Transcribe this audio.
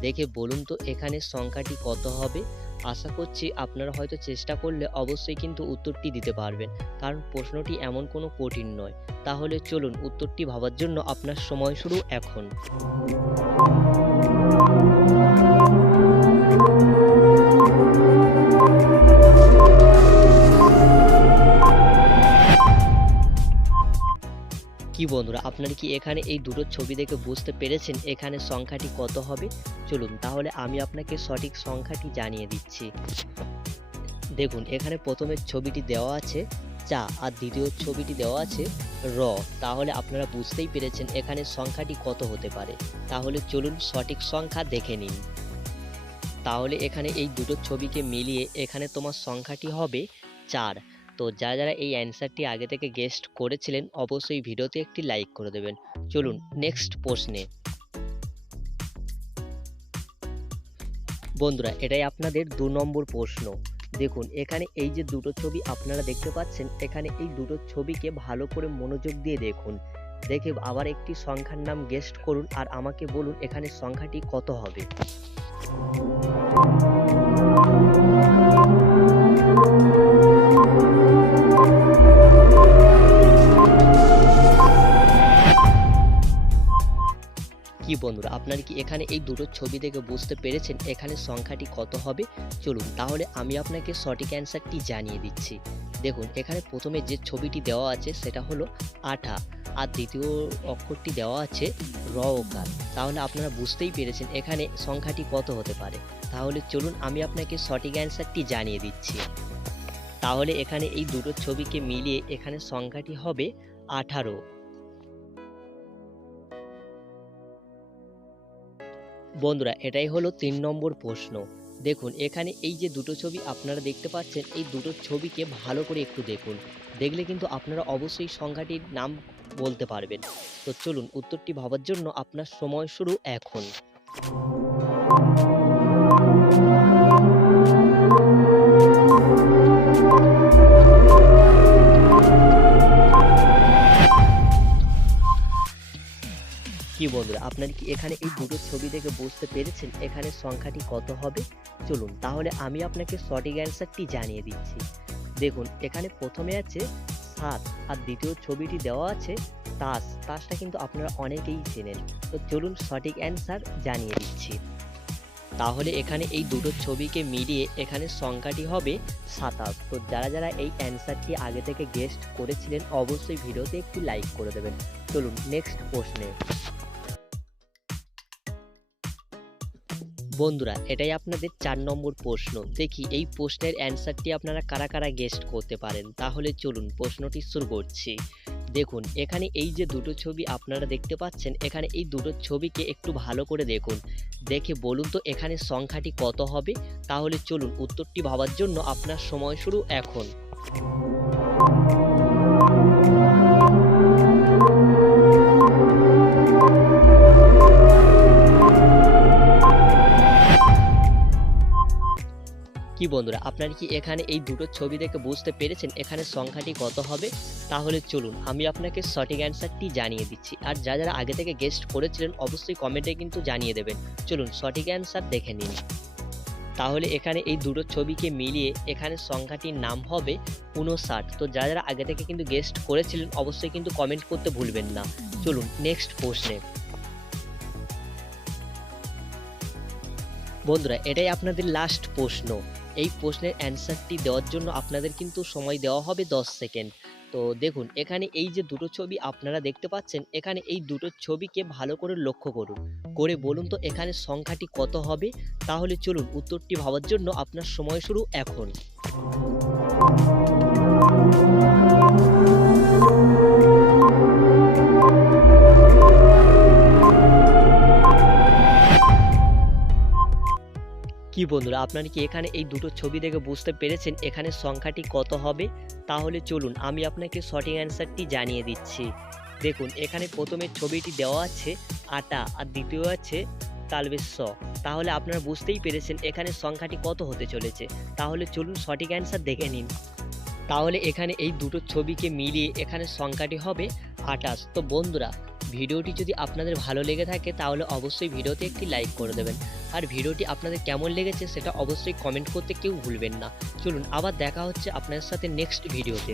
দেখে বলুন তো এখানে সংখ্যাটি কত হবে? আশা করছি আপনারা হয়তো চেষ্টা করলে অবশ্যই কিন্তু উত্তরটি দিতে পারবেন। কারণ প্রশ্নটি এমন কোনো কঠিন নয়। তাহলে চলুন উত্তরটি ভাবার জন্য আপনার সময় শুরু এখন। কি বন্ধুরা, আপনারা কি এখানে এই দুটো ছবি দেখে বুঝতে পেরেছেন এখানে সংখ্যাটি কত হবে? চলুন, তাহলে আমি আপনাকে সঠিক সংখ্যাটি জানিয়ে দিচ্ছি। দেখুন, এখানে প্রথমের ছবিটি দেওয়া আছে চা আর দ্বিতীয় ছবিটি দেওয়া আছে র। তাহলে আপনারা বুঝতেই পেরেছেন এখানে সংখ্যাটি কত হতে পারে। তাহলে চলুন সঠিক সংখ্যা দেখে নিন। তাহলে এখানে এই দুটো ছবিকে মিলিয়ে এখানে তোমার সংখ্যাটি হবে চার। তো যারা যারা এই অ্যান্সারটি আগে থেকে গেস্ট করেছিলেন, অবশ্যই ভিডিওতে একটি লাইক করে দেবেন। চলুন নেক্সট প্রশ্নে। বন্ধুরা, এটাই আপনাদের দু নম্বর প্রশ্ন। দেখুন, এখানে এই যে দুটো ছবি আপনারা দেখতে পাচ্ছেন, এখানে এই দুটো ছবিকে ভালো করে মনোযোগ দিয়ে দেখুন। দেখে আবার একটি সংখ্যার নাম গেস্ট করুন আর আমাকে বলুন এখানে সংখ্যাটি কত হবে। বন্ধুরা, আপনারা কি এখানে এই দুটো ছবি দেখে বুঝতে পেরেছেন এখানে সংখ্যাটি কত হবে? চলুন, তাহলে আমি আপনাকে সঠিক অ্যান্সারটি জানিয়ে দিচ্ছি। দেখুন, এখানে প্রথমে যে ছবিটি দেওয়া আছে সেটা হলো আঠা, আর দ্বিতীয় অক্ষরটি দেওয়া আছে র ওকার তাহলে আপনারা বুঝতেই পেরেছেন এখানে সংখ্যাটি কত হতে পারে। তাহলে চলুন, আমি আপনাকে সঠিক অ্যান্সারটি জানিয়ে দিচ্ছি। তাহলে এখানে এই দুটো ছবিকে মিলিয়ে এখানে সংখ্যাটি হবে আঠারো। বন্ধুরা, এটাই হলো তিন নম্বর প্রশ্ন। দেখুন, এখানে এই যে দুটো ছবি আপনারা দেখতে পাচ্ছেন, এই দুটো ছবিকে ভালো করে একটু দেখুন। দেখলে কিন্তু আপনারা অবশ্যই সংখ্যাটির নাম বলতে পারবেন। তো চলুন, উত্তরটি ভাবার জন্য আপনার সময় শুরু এখন। কি বন্ধুরা, আপনার কি এখানে এই দুটো ছবি দেখে বুঝতে পেরেছেন এখানে সংখ্যাটি কত হবে? চলুন, তাহলে আমি আপনাকে সঠিক অ্যান্সারটি জানিয়ে দিচ্ছি। দেখুন, এখানে প্রথমে আছে সাত, আর দ্বিতীয় ছবিটি দেওয়া আছে তাস। তাসটা কিন্তু আপনারা অনেকেই চেনেন। তো চলুন সঠিক অ্যান্সার জানিয়ে দিচ্ছি। তাহলে এখানে এই দুটো ছবিকে মিলিয়ে এখানে সংখ্যাটি হবে সাতাশ। তো যারা যারা এই অ্যান্সারটি আগে থেকে গেস্ট করেছিলেন, অবশ্যই ভিডিওতে একটি লাইক করে দেবেন। চলুন নেক্সট প্রশ্নে। বন্ধুরা, এটাই আপনাদের চার নম্বর প্রশ্ন। দেখি, এই প্রশ্নের অ্যান্সারটি আপনারা কারা কারা গেস্ট করতে পারেন? তাহলে চলুন প্রশ্নটি শুরু করছি। দেখুন, এখানে এই যে দুটো ছবি আপনারা দেখতে পাচ্ছেন, এখানে এই দুটো ছবিকে একটু ভালো করে দেখুন। দেখে বলুন তো, এখানে সংখ্যাটি কত হবে? তাহলে চলুন উত্তরটি ভাবার জন্য আপনার সময় শুরু এখন। কি বন্ধুরা, আপনারা কি এখানে এই দুটো ছবি দেখে বুঝতে পেরেছেন এখানে সংখ্যাটি কত হবে? তাহলে চলুন, আমি আপনাকে সঠিক অ্যান্সারটি জানিয়ে দিচ্ছি। আর যা যারা আগে থেকে গেস্ট করেছিলেন, অবশ্যই কমেন্টে কিন্তু জানিয়ে দেবেন। চলুন, সঠিক অ্যান্সার দেখে নিন তাহলে এখানে এই দুটো ছবিকে মিলিয়ে এখানে সংখ্যাটির নাম হবে উনষাট তো যারা যারা আগে থেকে কিন্তু গেস্ট করেছিলেন, অবশ্যই কিন্তু কমেন্ট করতে ভুলবেন না। চলুন নেক্সট প্রশ্নে। বন্ধুরা, এটাই আপনাদের লাস্ট প্রশ্ন। এই প্রশ্নের অ্যান্সারটি দেওয়ার জন্য আপনাদের কিন্তু সময় দেওয়া হবে দশ সেকেন্ড তো দেখুন, এখানে এই যে দুটো ছবি আপনারা দেখতে পাচ্ছেন, এখানে এই দুটো ছবিকে ভালো করে লক্ষ্য করুন। করে বলুন তো এখানে সংখ্যাটি কত হবে? তাহলে চলুন উত্তরটি ভাবার জন্য আপনার সময় শুরু এখন। কি বন্ধুরা, আপনারা কি এখানে এই দুটো ছবি দেখে বুঝতে পেরেছেন এখানে সংখ্যাটি কত হবে? তাহলে চলুন, আমি আপনাকে সঠিক অ্যান্সারটি জানিয়ে দিচ্ছি। দেখুন, এখানে প্রথমে ছবিটি দেওয়া আছে আটা, আর দ্বিতীয় আছে তালবেশ তাহলে আপনারা বুঝতেই পেরেছেন এখানে সংখ্যাটি কত হতে চলেছে। তাহলে চলুন সঠিক অ্যান্সার দেখে নিন। তাহলে এখানে এই দুটো ছবিকে মিলিয়ে এখানে সংখ্যাটি হবে আটাশ তো বন্ধুরা ভিডিওটি যদি আপনাদের ভালো লেগে থাকে, তাহলে অবশ্যই ভিডিওতে একটি লাইক করে দেবেন। আর ভিডিওটি আপনাদের কেমন লেগেছে সেটা অবশ্যই কমেন্ট করতে কেউ ভুলবেন না। চলুন, আবার দেখা হচ্ছে আপনাদের সাথে নেক্সট ভিডিওতে